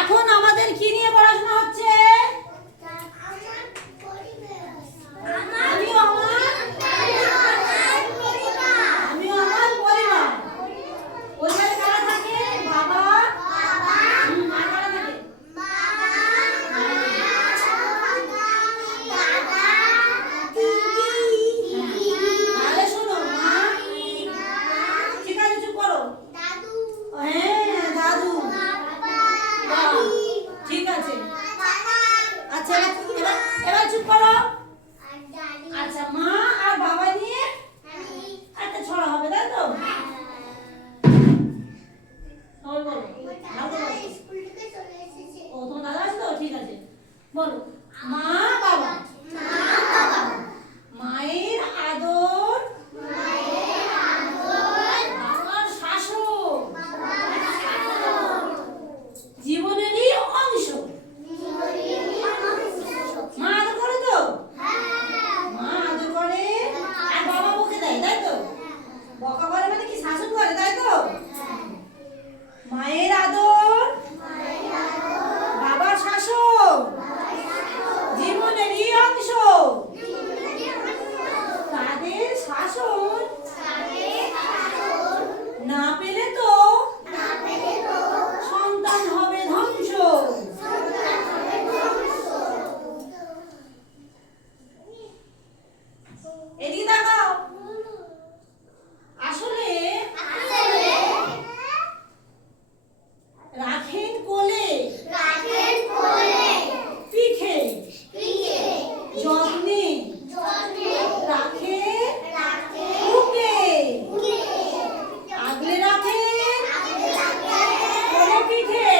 এখন আমাদের কি নিয়ে পড়াশোনা হচ্ছে? আমিও আমার পরিবার। পরিবারে কারা থাকে? বাবা, মা কারা থাকে? তাহলে শোনো, মা, ঠিক আছে, চুপ করো। হ্যাঁ, দাদু, ঠিক আছে। আচ্ছা, এবার চুপ করো। আচ্ছা, মা আর বাবা নিয়ে একটা ছড়া হবে, তাই তো? বলো, ও তোমার দাদা আছে তো? ঠিক আছে, বলো। মা বাবা, মায়ের আদর, বাবার শাসন, জীবনেরই অংশ। মা আদর করে তো? মা আদর করে আর বাবা বকে দেয়, তাই তো? বকা করে মানে কি, শাসন করে, তাই তো? মায়ের আদর, বাবার শাসন, জীবনেরই অংশ। তাদের শাসন না পেলে তো সন্তান হবে ধ্বংস। এদিকে তাকাও। আসলে রাখেন কোলে, পিঠে, যত্নে রাখে বুকে, আগলে রাখে কোলে পিঠে।